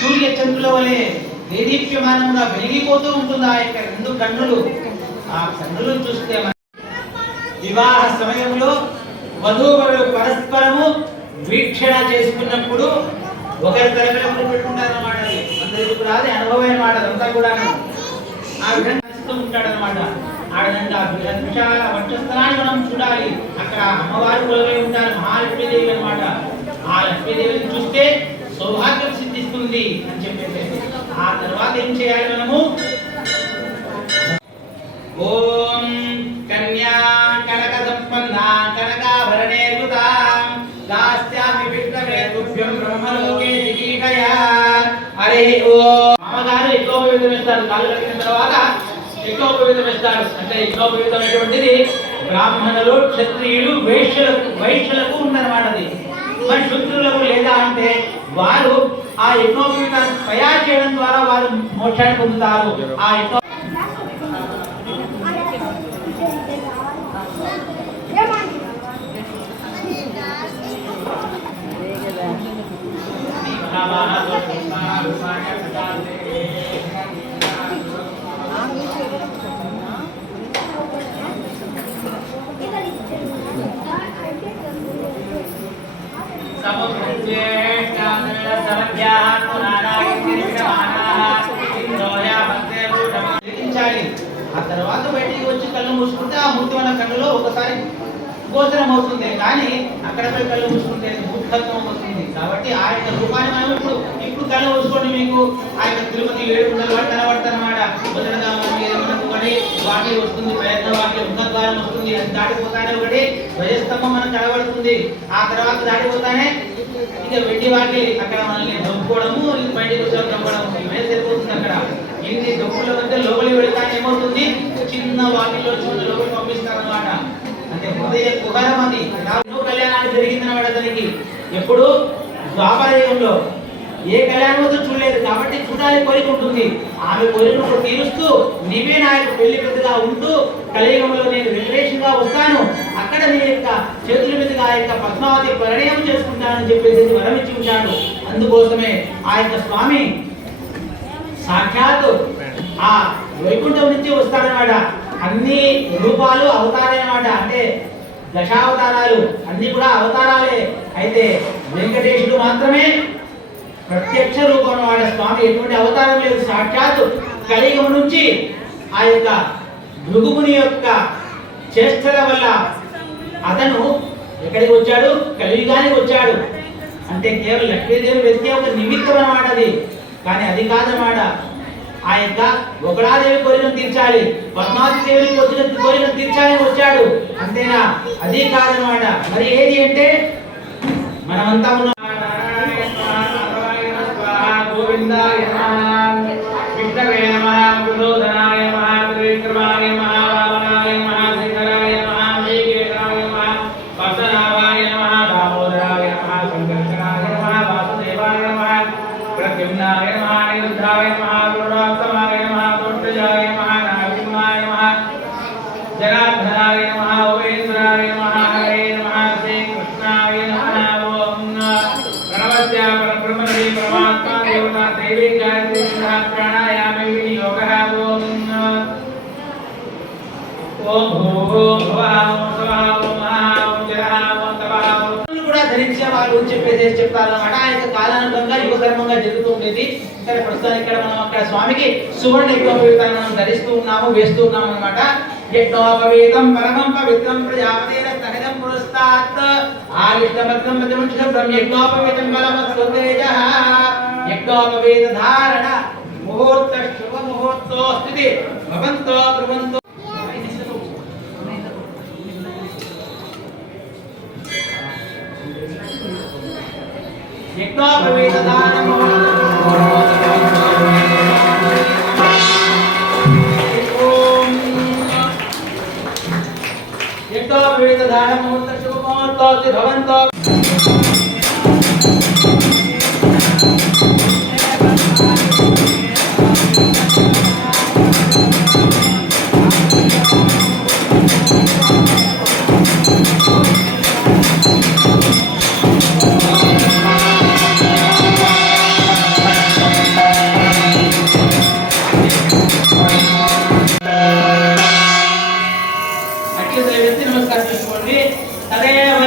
సూర్య చంద్రుల వలె దేదీప్యమానంగా వెలిగిపోతూ ఉంటుంది ఆ యొక్క రెండు కన్నులు. ఆ కన్నులను చూస్తే వివాహ సమయంలో వధూవరులు పరస్పరము వీక్షణ చేసుకున్నప్పుడు ఒకరి తరగతి ఒకరు పెట్టుకుంటారు అన్నమాట. అందరికి కూడా అది అనుభవమైన మాట అంతా కూడా ఆ విధంగా ఉంటాడు అనమాట. ఆడదంటే ఆ విశాల వక్షస్థలాన్ని మనం చూడాలి. అక్కడ అమ్మవారు కొలువై ఉంటారు, మహాలక్ష్మీదేవి అనమాట. ఆ లక్ష్మీదేవిని చూస్తే సౌభాగ్యం సిద్ధిస్తుంది అని చెప్పేసి ఆ తర్వాత ఏం చేయాలి మనము? ఓం కన్యా కనక సంపన్న కనకాభరణేర్యుతాం దాస్యామి విష్ణవే తుభ్యం బ్రహ్మలోకే దిగీకయా. అరే ఓ మామగారు యజ్ఞోపవీతం వేస్తారు. కాళ్ళు కడిగిన తర్వాత యజ్ఞోపవీతం వేస్తారు. అంటే యజ్ఞోపవీతం అనేటువంటిది బ్రాహ్మణులు, క్షత్రియులు, వైశ్యులకు ఉందన్నమాట. అది మరి శూద్రులకు లేదా అంటే వారు ఆ యజ్ఞోపవీతాన్ని తయారు చేయడం ద్వారా వారు మోక్షాన్ని పొందుతారు. ఆ యజ్ఞ ఆ తర్వాత బయటికి వచ్చి కళ్ళు మూసుకుంటే ఆ మూర్తి మన కళ్ళలో ఒకసారి గోచరం అవుతుంది. కానీ అక్కడపై కళ్ళు మూసుకుంటే మూర్ఖత్వం అవుతుంది. కాబట్టి ఆ యొక్క రూపాన్ని మనం ఇప్పుడు కళ్ళు మూసుకోండి, మీకు ఆ యొక్క తిరుపతి 7 కుండలు వాటి కనబడతారు అన్నమాట. మొదటగా మనకు ఒకటి వాటి వస్తుంది, ప్రయత్న వాటి ఉన్నద్వారం వస్తుంది. అది దాటిపోతానే ఒకటి ధ్వజస్తంభం మనకు కనబడుతుంది. ఆ తర్వాత దాటిపోతానే ఇక వెండి వాటి అక్కడ మనల్ని దొప్పుకోవడము, బయటికి వచ్చి దొప్పడము ఇవే సరిపోతుంది. అక్కడ ఎన్ని దొప్పుల మధ్య లోపలికి వెళ్తానే ఏమవుతుంది? చిన్న వాటిలో చిన్న లోపలి పంపిస్తారు అన్నమాట. అంటే హృదయ కుహరం అది. ఎన్నో కళ్యాణాలు జరిగిందన్నమాట అతనికి. ఎప్పుడు ద్వాపరయుగంలో ఏ కళ్యాణం చూడలేదు కాబట్టి చూడాలి కోరిక ఉంటుంది. ఆమె కోరికను తీరుస్తూ నీవే నా యొక్క పెళ్లి పెద్దగా ఉంటూ కలియుగంలో నేను వెంకటేశ్వరంగా వస్తాను, అక్కడ నీ యొక్క చేతుల మీదుగా ఆ యొక్క పద్మావతి పరిణయం చేసుకుంటానని చెప్పేసి వరమిచ్చి ఉంటాడు. అందుకోసమే ఆ యొక్క స్వామి సాక్షాత్ ఆ వైకుంఠం నుంచి వస్తాడనమాట. అన్ని రూపాలు అవతారాలు అన్నమాట. అంటే దశావతారాలు అన్ని కూడా అవతారాలే. అయితే వెంకటేశుడు మాత్రమే ప్రత్యక్ష రూపం అన్నమాట. స్వామి ఎటువంటి అవతారం లేదు. సాక్షాత్ కలియుగం నుంచి ఆ యొక్క భృగుముని యొక్క చేష్టల వల్ల అతను ఎక్కడికి వచ్చాడు? కలియుగానికి వచ్చాడు. అంటే కేవలం లక్ష్మీదేవి వ్యక్తి ఒక నిమిత్తం అన్నమాట అది. కానీ అది కాదన్నమాట. ఆ యొక్క ఒకడాదేవి కోరికను తీర్చాలి, పద్మావతి దేవిని కోరికను తీర్చాలని వచ్చాడు. అంతేనా? అది కాదన్నమాట. మరి ఏది అంటే మనమంతా ఉన్న గోవిందాయ నమః, విష్ణవే నమః, వినోదనాయ నమః, త్రివిక్రమాయ నమః, వామనాయ నమః, శంకరాయ నమః, శ్రీకేశాయ నమః, వసనాయ నమః, దామోదరాయ నమః, సంకర్షణాయ నమః, వాసుదేవాయ నమః, ప్రద్యుమ్నాయ నమః, అనిరుద్ధాయ నమః, గురురాసమాయ నమః, దోషజాయ నమః, నారసింహాయ నమః, జనార్దనాయ నమః, ఉపేంద్రాయ నమః, హరే నమః, శ్రీకృష్ణాయ నమః. ఓం ప్రణవస్య పరబ్రహ్మణే పరమాత్మా దేవతా దేవీ గాయత్రీ ప్రాణాయామే వినియోగః. ఓం కూడా ధరించే వాళ్ళు చెప్పేసి చెప్తారు అన్నమాట. ఆ యొక్క కాలానుగుణంగా యుగ కర్మంగా జరుగుతూ ఉండేది. సరే, ప్రస్తుతానికి ఇక్కడ మనం అక్కడ స్వామికి సువర్ణ యజ్ఞోపవీతాన్ని మనం ధరిస్తూ ఉన్నాము, వేస్తూ ఉన్నాము అన్నమాట. యజ్ఞోపవీతం పరమం పవిత్రం ప్రజాపతేన సహజం పురస్తాత్ ఆలిష్టమగ్నం ప్రతిముక్షం యజ్ఞోపవీతం బలమస్వతేజః. యజ్ఞోపవీత ధారణ ముహూర్త శుభ ముహూర్తో స్థితి భవంతో బ్రువంతో. యజ్ఞోపవీత ధారణ యజ్ఞోపవీత ధారణ ముహూర్త శుభ ముహూర్తో స్థితి భవంతో. అట్లే వేసి నమస్కారం చేసుకోండి. తదేవ